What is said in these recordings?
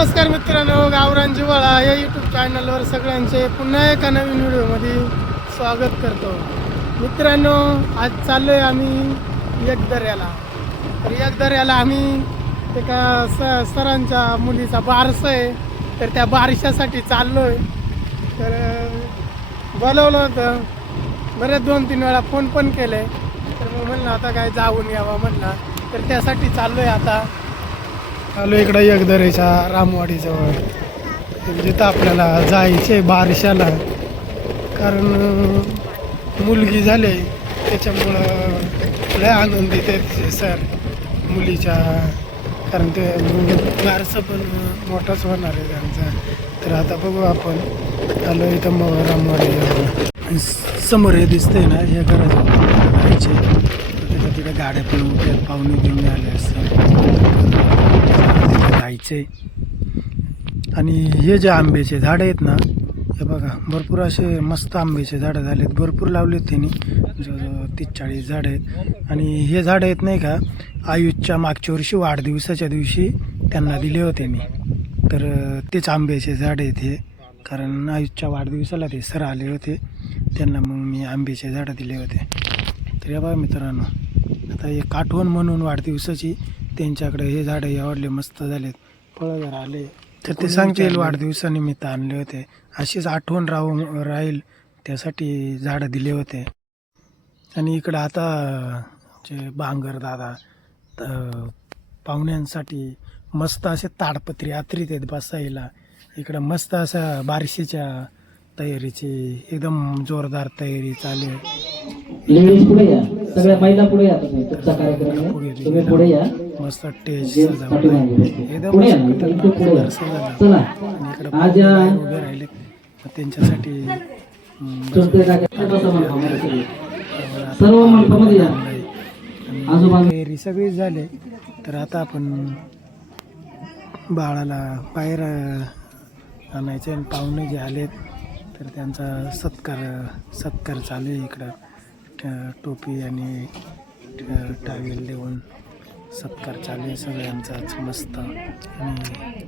नमस्कार मित्रांनो गावरान जिवाळा या यूट्यूब चॅनलवर सगळ्यांचे पुन्हा एका नवीन व्हिडिओमध्ये स्वागत करतो. मित्रांनो आज चाललो आहे आम्ही एकदर्याला तर एकदर्याला आम्ही एका स सरांच्या मुलीचा बारस आहे. तर त्या बारशासाठी चाललो आहे तर बोलवलं होतं. बरेच दोन तीन वेळा फोन पण केले तर मग म्हणलं आता काय जाऊन यावं म्हणला. तर त्यासाठी चाललो आहे आता. आलो इकडं एकदरेच्या रामवाडीजवळ. जिथं म्हणजे आपल्याला जायचे बारशाला. कारण मुलगी झाली. त्याच्यामुळं लय आनंदित आहेत सर. मुलीच्या कारण ते बारसं पण मोठाच होणार आहे त्यांचा. तर आता बघू आपण. आलो इथं मग रामवाडी समोर हे दिसतंय ना हे घरात जायचे तिथं तिथे गाड्या पण उठ्यात पाहुणे घेऊन आले असतात खायचे आणि हे जे आंब्याचे झाडं आहेत ना हे बघा भरपूर असे मस्त आंब्याचे झाडं झालेत. भरपूर लावलेत त्यांनी. जवळजवळ तीस चाळीस झाडं आहेत. आणि हे झाडं आहेत नाही का आयुषच्या मागच्या वर्षी वाढदिवसाच्या दिवशी त्यांना दिले होते मी. तर तेच आंब्याचे झाडं आहेत हे. कारण आयुषच्या वाढदिवसाला ते सर आले होते. त्यांना मग मी आंब्याचे झाडं दिले होते. तर या बघा मित्रांनो आता एक आठवण म्हणून वाढदिवसाची त्यांच्याकडे हे झाडं आवडले मस्त झालेत. फळं जर आले तर ते सांगतील वाढदिवसानिमित्त आणले होते. अशीच आठवण राहू राहील. त्यासाठी झाडं दिले होते. आणि इकडं आता जे बांगर दादा पाहुण्यांसाठी मस्त असे ताडपत्री आत्रीत आहेत बसायला. इकडं मस्त असा बारशीच्या तयारीची एकदम जोरदार तयारी चालू आहे. लेडीज पुढे या सगळ्या महिला पुढे या तुम्ही तुमचा कार्यक्रम आहे तुम्ही पुढे या. मस्त पुढे पुढे. चला. आज त्यांच्यासाठी सगळे. सर्व मंडपामध्ये या. आणि आजोबा तयारी सगळीच झाली. तर आता आपण बाळाला बाहेर आणायचे आणि पाहुणे जे आलेत तर त्यांचा सत्कार सत्कार चालू आहे इकडं. टोपी आणि टावेल देऊन सत्कार चालू आहे सगळ्यांचाच मस्त. आणि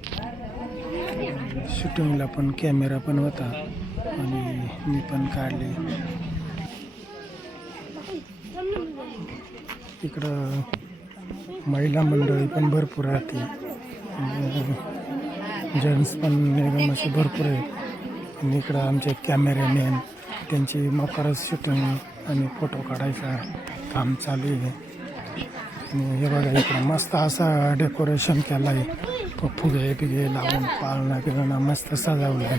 शूटिंगला पण कॅमेरा पण होता आणि मी पण काढले. इकडं महिला मंडळी पण भरपूर राहते. जेंट्स पण एकदम असे भरपूर आहेत. आणि इकडं आमचे कॅमेरामॅन त्यांची मोकारच शूटिंग आणि फोटो काढायचा काम चालू आहे. आणि हे बघा इकडं मस्त असा डेकोरेशन केलं आहे फुगे बिगे लावून पाळणा बिळणं मस्त सजवलं आहे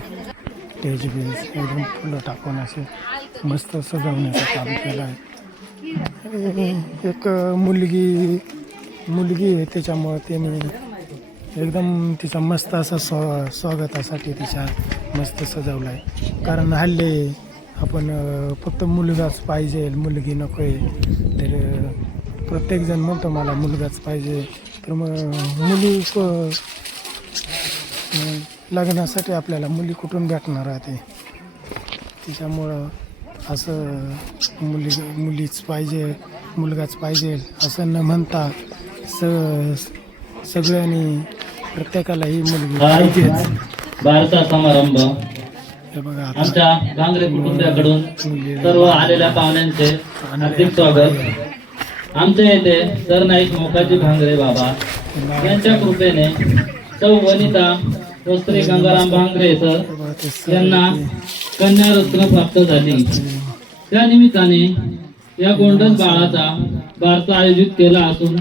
स्टेज बीज एकदम फुलं टाकून असे मस्त सजवण्याचं काम केलं आहे एक मुलगी मुलगी आहे त्याच्यामुळं त्याने एकदम तिचा मस्त असा स्व स्वागतासाठी तिच्या मस्त सजवला आहे कारण हल्ली आपण फक्त मुलगाच पाहिजे मुलगी नको आहे तर प्रत्येकजण म्हणतो मला मुलगाच पाहिजे. तर मग मुली क- लग्नासाठी आपल्याला मुली कुठून भेटणार राहते त्याच्यामुळं असं मुली मुलीच पाहिजे मुलगाच पाहिजे असं न म्हणता स सगळ्यांनी प्रत्येकाला ही मुलगी बारचा समारंभ. आमच्या भांगरे कुटुंबियाकडून सर्व आलेल्या पाहुण्यांचे हार्दिक स्वागत. आमच्या येथे सरनाईक मोकाजी भांगरे बाबा यांच्या कृपेने सौ वनिता व श्री गंगाराम भांगरे सर यांना कन्या रत्न प्राप्त झाली. त्या निमित्ताने या गोंडस बाळाचा बारसा आयोजित केला असून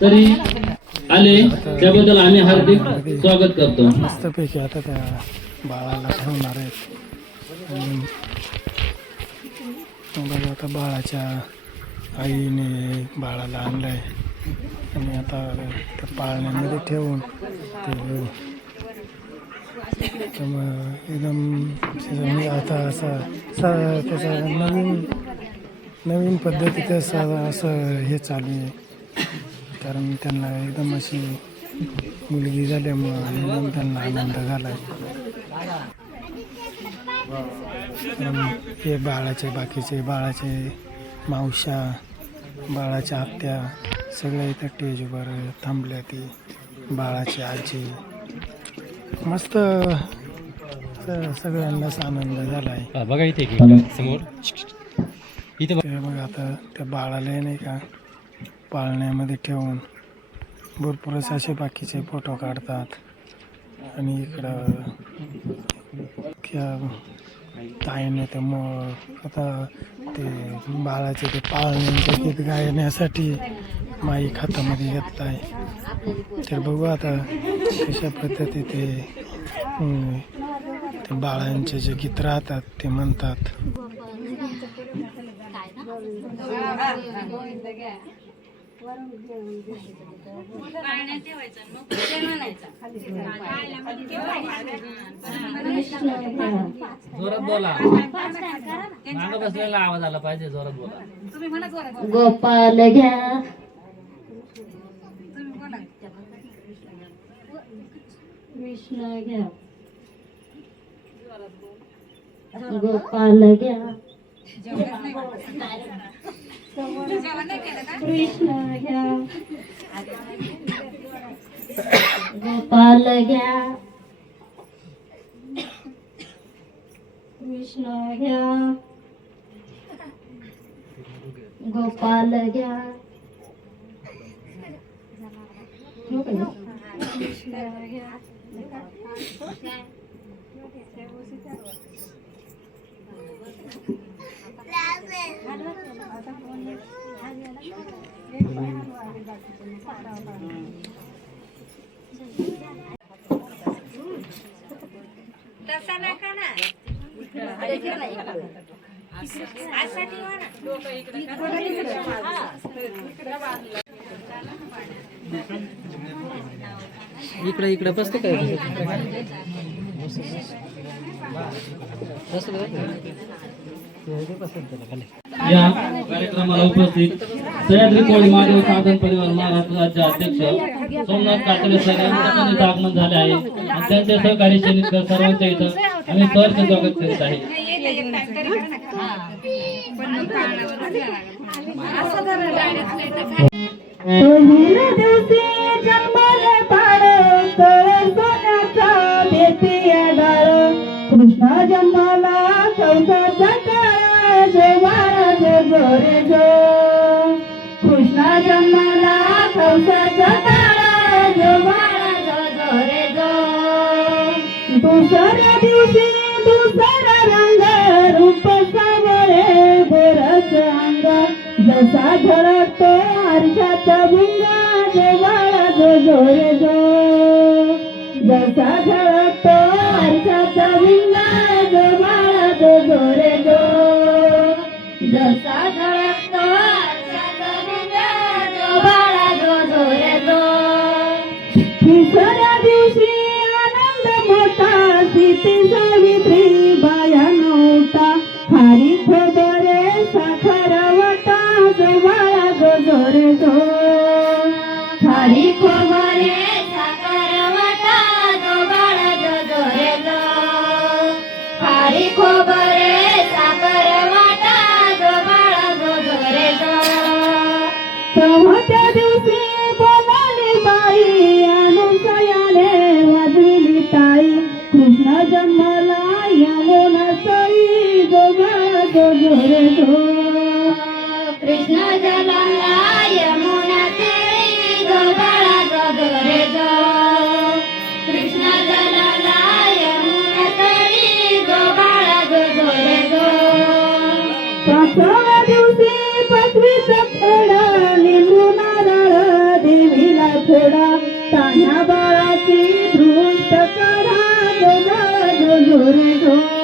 तरी आले त्याबद्दल आम्ही हार्दिक स्वागत करतो. बाळाला ठेवणार आहेत. आणि बघा आता बाळाच्या आईने बाळाला आणलं आहे आणि आता त्या पाळण्यामध्ये ठेवून ते त्यामुळं एकदम आता असा सा त्याचा नवीन नवीन पद्धतीचं असं असं हे चालू आहे. कारण त्यांना एकदम अशी मुलगी झाल्यामुळं त्यांना आनंद झाला हे बाळाचे बाकीचे बाळाचे मावशा बाळाच्या आत्या सगळ्या इथं टेजवर थांबल्या ती बाळाची आजी. मस्त सगळ्यांनाच आनंद झाला आहे बघा इथे समोर. इथे बघ. आता त्या बाळाला नाही का पाळण्यामध्ये ठेवून भरपूरच असे बाकीचे फोटो काढतात. आणि इकडं त्या ताईने ते मग आता ते बाळाचे ते पाळण्यांचे गीत गायण्यासाठी माईक हातामध्ये घेतला आहे तर बघू आता कशा पद्धती ते ते बाळांचे जे गीत राहतात ते म्हणतात. जोरात बोला. मागं बसलेला आवाज आला पाहिजे जोरात बोला. गोपाल घ्या. कृष्ण घ्या. गोपाल घ्या. कृष्ण घ्या. गोपाल घ्या. कृष्ण घ्या. गोपाल घ्या. कृष्ण घ्या. इकडे इकडे बसते काय या कार्यक्रमाला उपस्थित सह्याद्री कोळी महादेव साधन परिवार महाराष्ट्र राज्य अध्यक्ष सोमनाथ कातले सर यांचं आगमन झाले आहे. आणि त्यांचे सहकारी शनिकर सर्वांच्या इथं आम्ही सहर्ष स्वागत करीत आहे. कृष्णा जन्माला बाळ जन्माला चौसाचा काळ जय जोरे जो कृष्ण जन्माला चौसाचा तारा जो महाराज जोरे जो दुसऱ्या दिवशी दुसरा रंग रूप सावळे गोरस अंग. जसा झळकतो आरशाचा भुंगा देवाळा जो जोरे जो जसा झळकतो आरशाचा भुंगा जो जो जोरे जो माझ्या बाळाची धृष्ट करा गोगाळ गोरे गो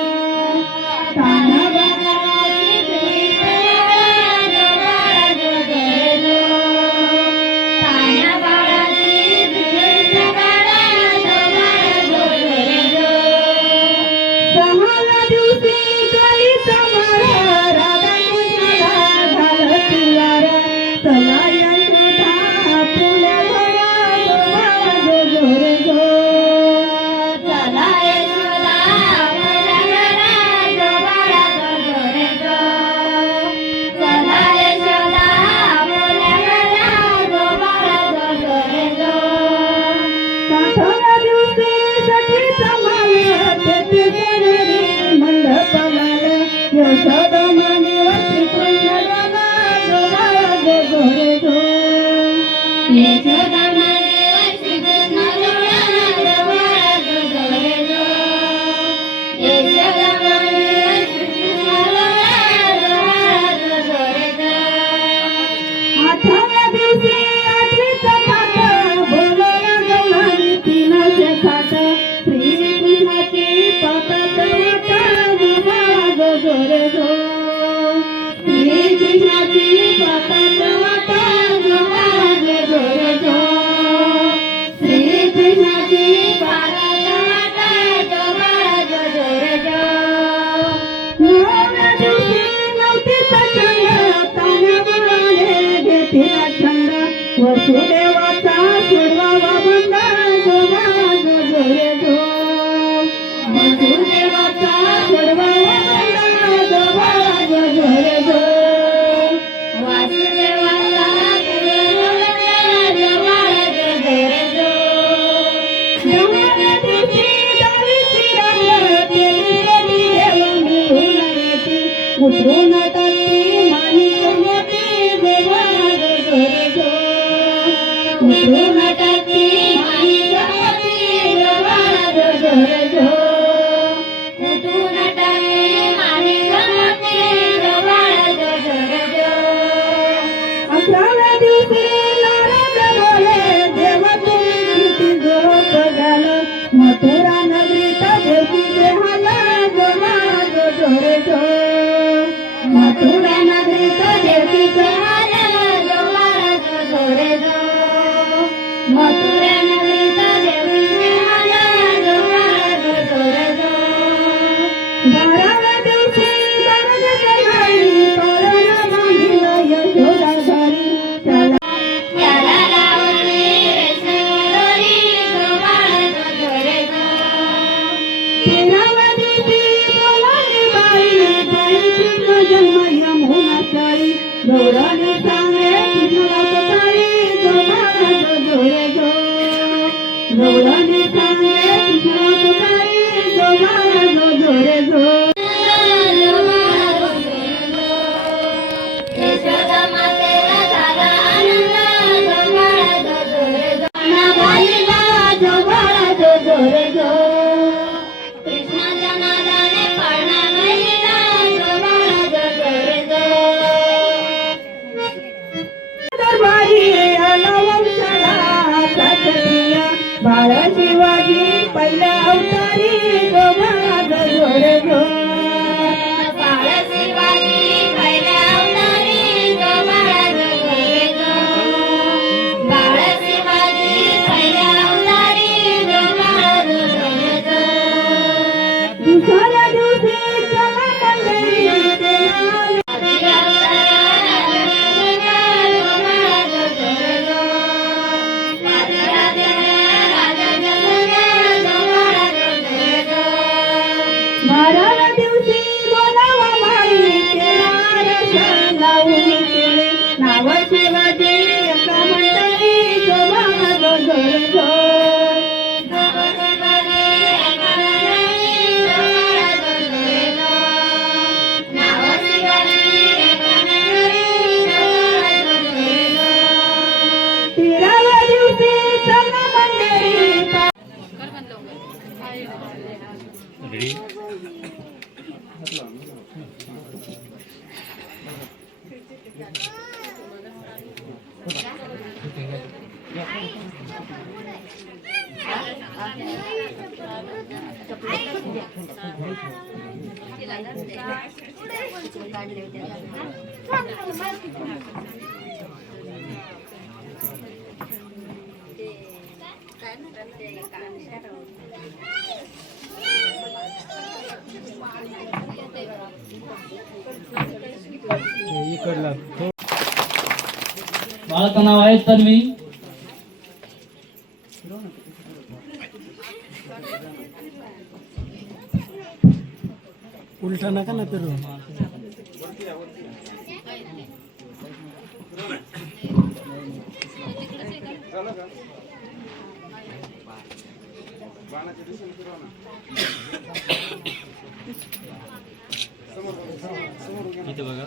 माझं नाव आहे तन्वी. उलटा नका ना फिरू. इथे बघा.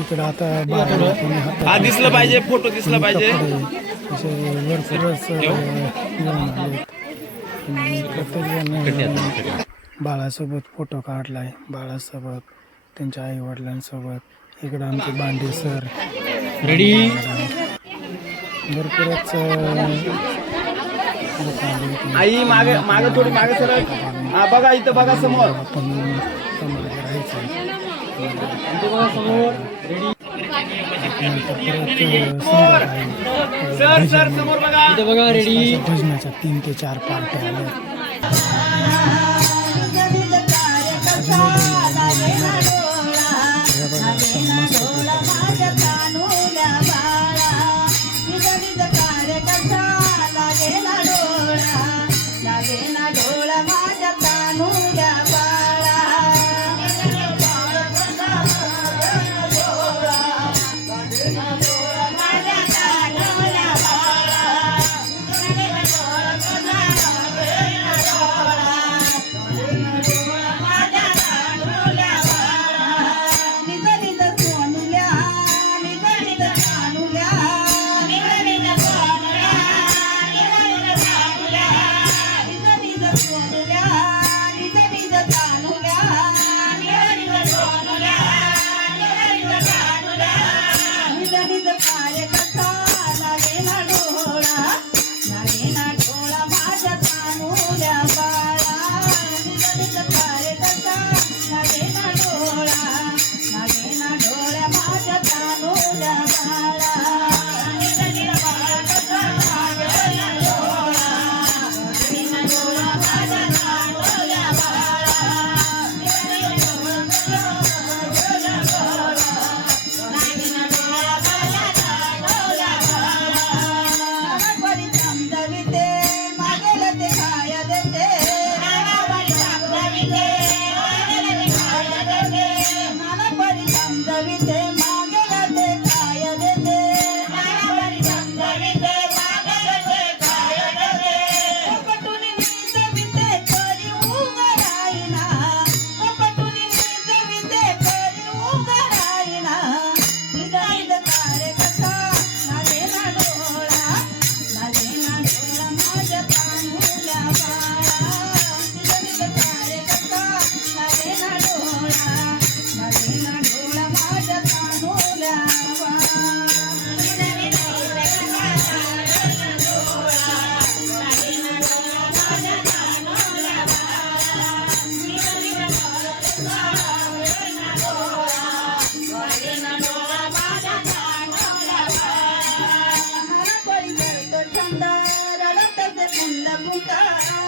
इकडं आता दिसलं पाहिजे फोटो दिसला पाहिजे. बाळासोबत फोटो काढला आहे बाळासोबत त्यांच्या आई वडिलांसोबत इकडं आमचे बांडे सर. रेडी भरपूरच आई मागे मागे थोडी मागे सर. बघा इथं बघा समोर. समोर भजनाच्या तीन ते चार पार्ट्या आल्या. ಕಾಲ